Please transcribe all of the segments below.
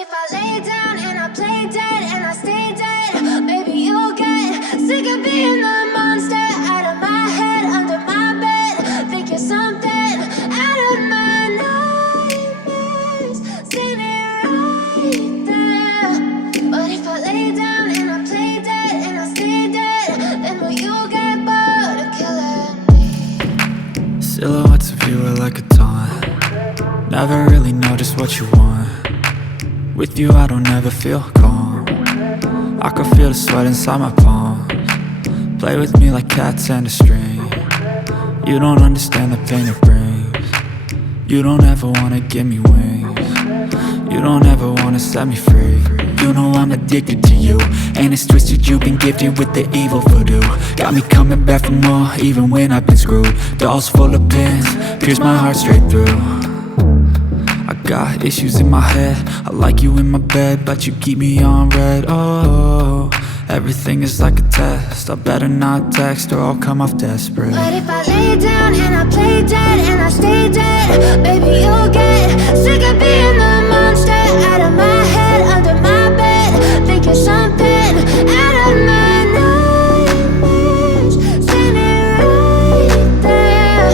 if I lay down and I play dead and I stay dead? Maybe you'll get sick of being the monster out of my head, under my bed. Think you're something out of my nightmares, standing right there. But if I lay down and I play dead and I stay dead, then will you get bored of killing me? Silhouettes of you are like a taunt. Never really know just what you want. With you I don't ever feel calm. I can feel the sweat inside my palms. Play with me like cats and a string. You don't understand the pain it brings. You don't ever wanna give me wings. You don't ever wanna set me free. You know I'm addicted to you, and it's twisted, you've been gifted with the evil voodoo. Got me coming back for more, even when I've been screwed. Dolls full of pins, pierce my heart straight through. I got issues in my head, I like you in my bed, but you keep me on red. Oh, everything is like a test. I better not text or I'll come off desperate. But if I lay down and I play dead and I stay dead, baby you'll get sick of being the monster out of my head, under my bed. Think you're something out of my nightmares, standing right there.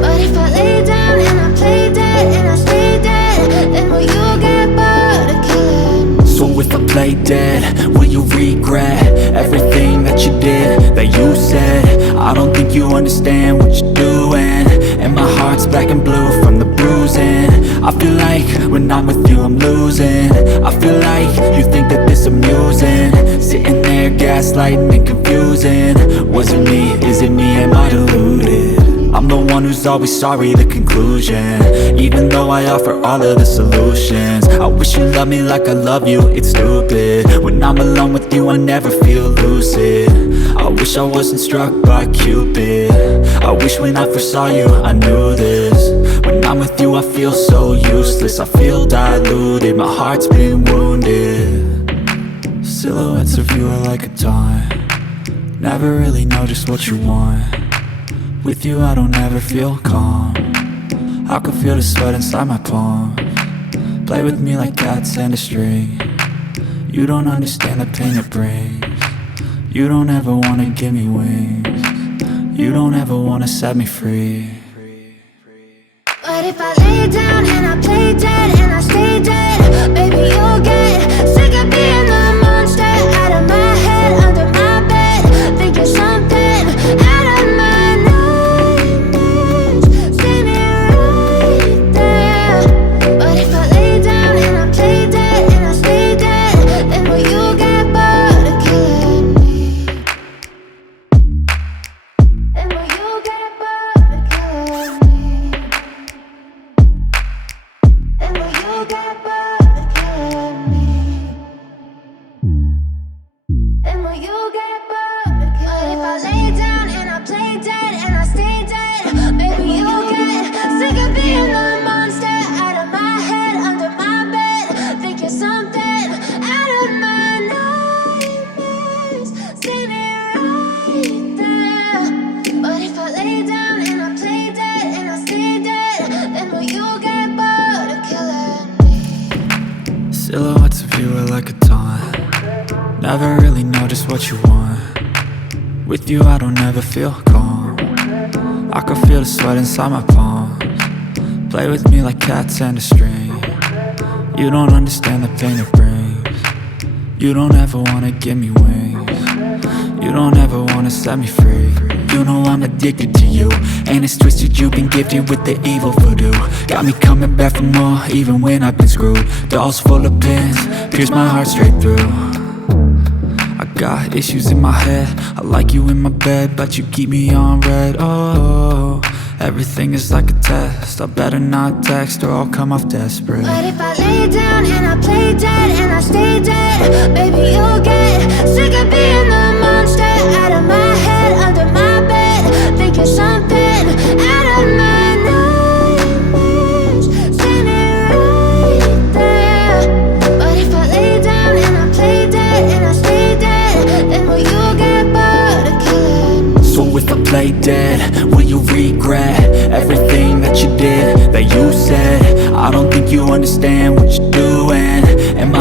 But if I lay down and I play dead and I stay dead, then will you get bored of killing me? So if I play dead, will you regret everything that you did, that you said? I don't think you understand what you're doing, and my heart's black and blue from the bruising. I feel like when I'm with you I'm losing. I feel like you think that this amusing, sitting there gaslighting and confusing. Was it me? Is it me? Am I deluded? I'm the one who's always sorry, the conclusion, even though I offer all of the solutions. I wish you loved me like I love you, it's stupid. When I'm alone with you I never feel lucid. I wish I wasn't struck by Cupid. I wish when I first saw you I knew this. When I'm with you I feel so useless, I feel diluted, my heart's been wounded. Silhouettes of you are like a taunt. Never really know just what you want. With you I don't ever feel calm. I can feel the sweat inside my palms. Play with me like cats and a string. You don't understand the pain it brings. You don't ever wanna give me wings. You don't ever wanna set me free. But if I lay down and I play dead and I stay dead, baby you'll get sick of being the monster out of my head, under my bed. Think you're something out of my nightmares, standing right there. But if I lay down and I play dead and I stay dead, then will you get bored of killing me? Then will you get bored of killing me? And will you get bored of killing me? And will you get bored of killing me? But if I lay down and I play dead and I stay dead, maybe you'll get sick of being the monster out of my head, under my bed. Think you're something out of my nightmares, standing right there. But if I lay down and I play dead and I stay dead, then will you get bored of killing me? Silhouettes of you are like a taunt. Never really know just what you want. With you I don't ever feel calm. I can feel the sweat inside my palms. Play with me like cats and a string. You don't understand the pain it brings. You don't ever wanna give me wings. You don't ever wanna set me free. You know I'm addicted to you, and it's twisted, you've been gifted with the evil voodoo. Got me coming back for more, even when I've been screwed. Dolls full of pins, pierce my heart straight through. I got issues in my head, I like you in my bed, but you keep me on red. Oh, everything is like a test. I better not text or I'll come off desperate. But if I lay down and I play dead and I stay dead, baby you'll get sick of being the monster out of my head, under my bed. Think you're something out of my nightmares, standing right there. But if I lay down and I play dead and I stay dead, then will you get bored of killing me? So if I play dead, will you regret everything that you did, that you said? I don't think you understand what you're doing, and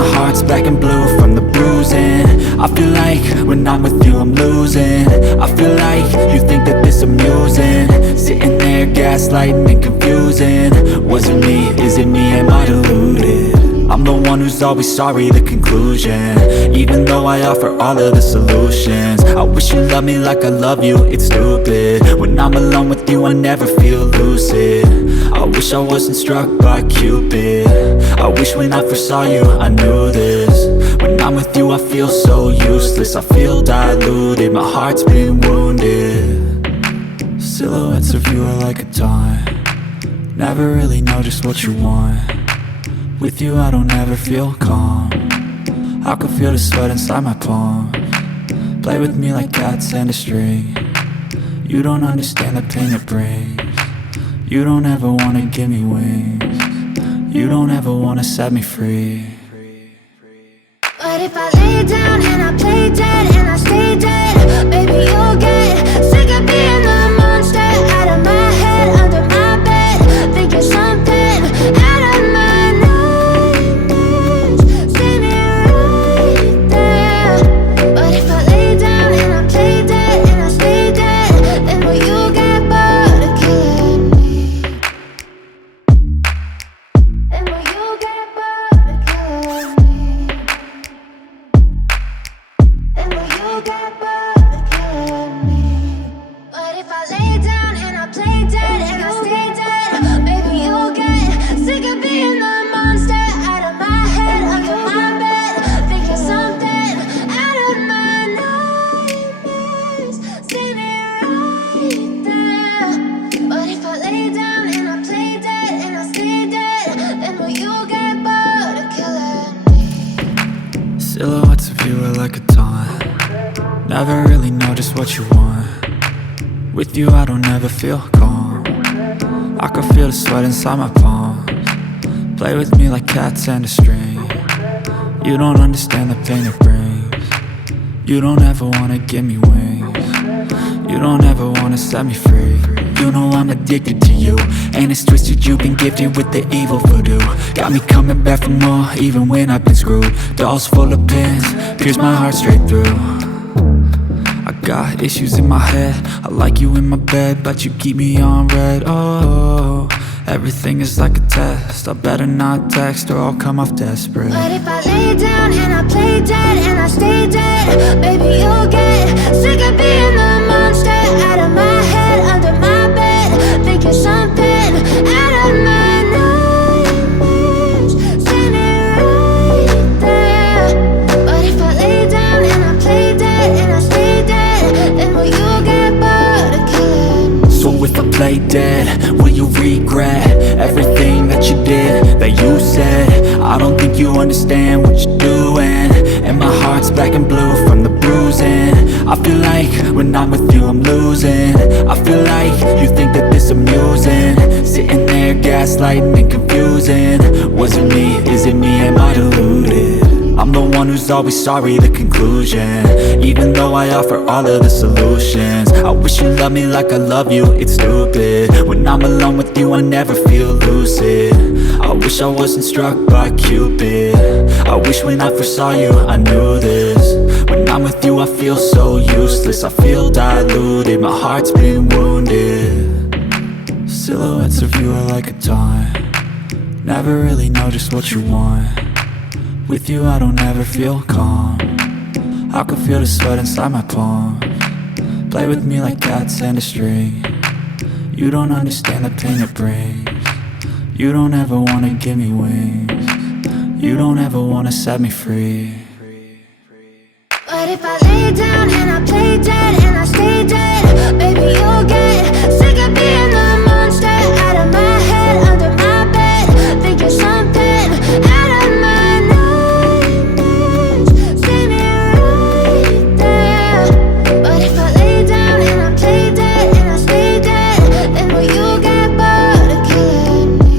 black and blue from the bruising. I feel like when I'm with you I'm losing. I feel like you think that this amusing, sitting there gaslighting and confusing. Was it me? Is it me? Am I deluded? I'm the one who's always sorry, the conclusion. Even though I offer all of the solutions, I wish you loved me like I love you, it's stupid. When I'm alone with you I never feel lucid. I wish I wasn't struck by Cupid. I wish when I first saw you I knew this. When I'm with you I feel so useless, I feel diluted, my heart's been wounded. Silhouettes of you are like a taunt, never really know just what you want. With you I don't ever feel calm, I can feel the sweat inside my palms. Play with me like cats and a string. You don't understand the pain it brings. You don't ever wanna give me wings. You don't ever wanna set me free. But if I lay down and I play dead and I stay dead, baby you'll get sick of being the monster out of my head, under my bed, thinking something out of my nightmares. See me right there. But if I lay down and I play dead and I stay dead, then will you get bored of killing me? Then will you get bored of killing me? Then will you get bored of killing me? But if I lay down and I play dead and I stay dead, baby you'll get sick of being the monster out of my head, under my bed, thinking something out of my nightmares. See me right there. But if I lay down and I play dead and I stay dead, then will you get bored of killing me? Silhouettes of you are like a taunt, never really know just what you want. With you I don't ever feel calm, I can feel the sweat inside my palms. Play with me like cats and a string. You don't understand the pain it brings. You don't ever wanna give me wings. You don't ever wanna set me free. You know I'm addicted to you, and it's twisted you've been gifted with the evil voodoo. Got me coming back for more even when I've been screwed. Dolls full of pins, pierce my heart straight through. I got issues in my head, I like you in my bed, but you keep me on red. Oh, everything is like a test, I better not text or I'll come off desperate. But if I lay down and I play dead and I stay dead, baby you'll get sick of being the monster out of my head, under my bed, thinking something out of my nightmares. See me right there. But if I lay down and I play dead and I stay dead, then will you get bored of killing me? So if I play dead, will you regret everything that you did, that you said? I don't think you understand what you're doing, and my heart's black and blue from the bruising. I feel like when I'm with you I'm losing. I feel like you think that this amusing, sitting there gaslighting and confusing. Was it me? Is it me? Am I deluded? I'm the one who's always sorry, the conclusion. Even though I offer all of the solutions, I wish you loved me like I love you, it's stupid. When I'm alone with you I never feel lucid. I wish I wasn't struck by Cupid. I wish when I first saw you I knew this. When I'm with you I feel so useless, I feel diluted, my heart's been wounded. Silhouettes of you are like a taunt, never really know just what you want. With you I don't ever feel calm, I can feel the sweat inside my palms. Play with me like cats and a string. You don't understand the pain it brings. You don't ever wanna give me wings. You don't ever wanna set me free. But if I lay down and I play dead and I stay dead, baby you'll get sick of being the monster out of my head, under my bed, thinking something out of my nightmares. See me right there. But if I lay down and I play dead and I stay dead, then will you get bored of killing me?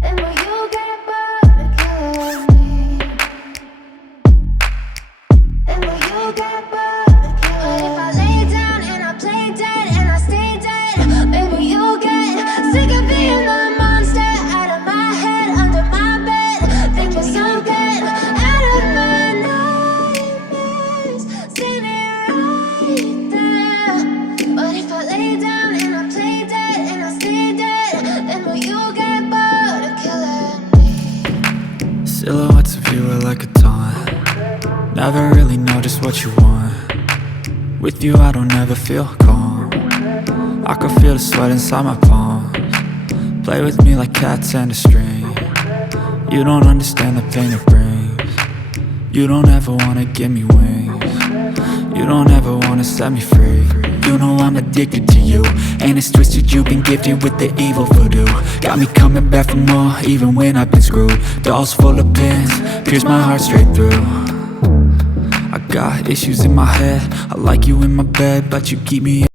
Then will you get bored of killing me? Then Never really know just what you want. With you I don't ever feel calm. I can feel the sweat inside my palms. Play with me like cats and a string. You don't understand the pain it brings. You don't ever wanna give me wings. You don't ever wanna set me free. You know I'm addicted to you, and it's twisted, you've been gifted with the evil voodoo. Got me coming back for more, even when I've been screwed. Dolls full of pins, pierce my heart straight through. I got issues in my head, I like you in my bed, but you keep me